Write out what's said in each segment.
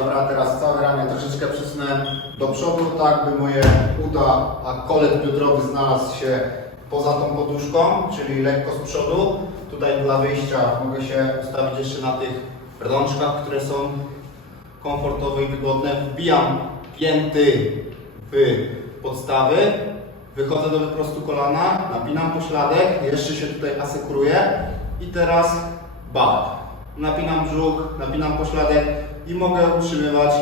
Dobra, teraz całe ramię troszeczkę przesunę do przodu, tak by moje uda, a kolet biodrowy znalazł się poza tą poduszką, czyli lekko z przodu. Tutaj dla wyjścia mogę się ustawić jeszcze na tych rączkach, które są komfortowe i wygodne. Wbijam pięty w podstawy, wychodzę do wyprostu kolana, napinam pośladek, jeszcze się tutaj asekuruję i teraz bach. Napinam brzuch, napinam pośladek i mogę utrzymywać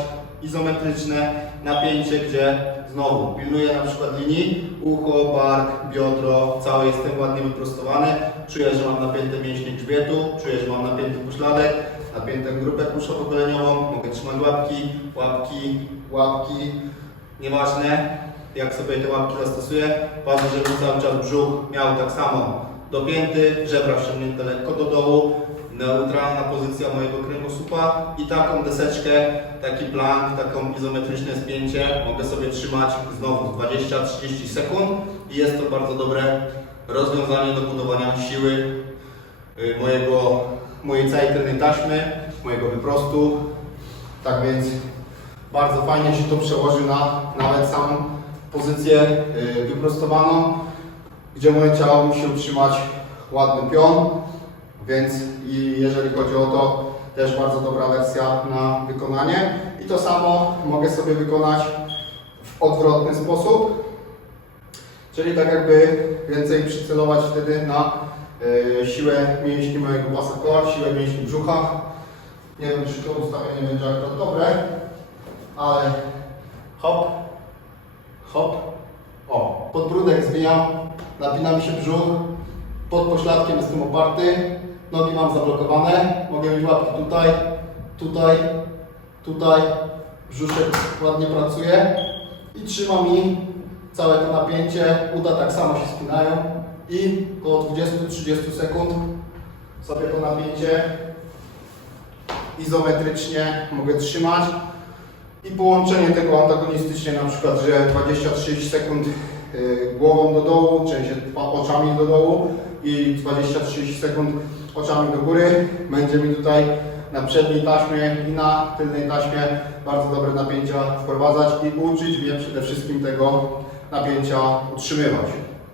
izometryczne napięcie, gdzie znowu pilnuję na przykład linii, ucho, bark, biodro, cały jestem ładnie wyprostowany, czuję, że mam napięte mięśnie grzbietu, czuję, że mam napięty pośladek, napiętą grupę puszczowo-goleniową, mogę trzymać łapki, łapki, łapki, nieważne jak sobie te łapki zastosuję, ważne, żeby cały czas brzuch miał tak samo dopięty, żebra ściągnięte lekko do dołu, neutralna pozycja mojego kręgosłupa i taką deseczkę, taki plan, taką izometryczne spięcie mogę sobie trzymać znowu 20-30 sekund i jest to bardzo dobre rozwiązanie do budowania siły y, mojego, mojej całej tylnej taśmy, mojego wyprostu. Tak więc bardzo fajnie się to przełoży na nawet samą pozycję y, wyprostowaną, gdzie moje ciało musi utrzymać ładny pion, więc i jeżeli chodzi o to, też bardzo dobra wersja na wykonanie. I to samo mogę sobie wykonać w odwrotny sposób, czyli tak jakby więcej przycelować wtedy na y, siłę mięśni mojego pasa koła, siłę mięśni brzucha. Nie wiem, czy to ustawienie będzie akurat dobre, ale hop, hop, o, podbródek zwijam, napina mi się brzuch, pod pośladkiem jestem oparty, nogi mam zablokowane, mogę mieć łapki tutaj, tutaj, tutaj, brzuszek ładnie pracuje i trzyma mi całe to napięcie, uda tak samo się spinają i około 20-30 sekund sobie to napięcie izometrycznie mogę trzymać. I połączenie tego antagonistycznie, na przykład, że 20-30 sekund głową do dołu, sensie oczami do dołu i 20-30 sekund oczami do góry, będzie mi tutaj na przedniej taśmie i na tylnej taśmie bardzo dobre napięcia wprowadzać i uczyć mnie przede wszystkim tego napięcia utrzymywać.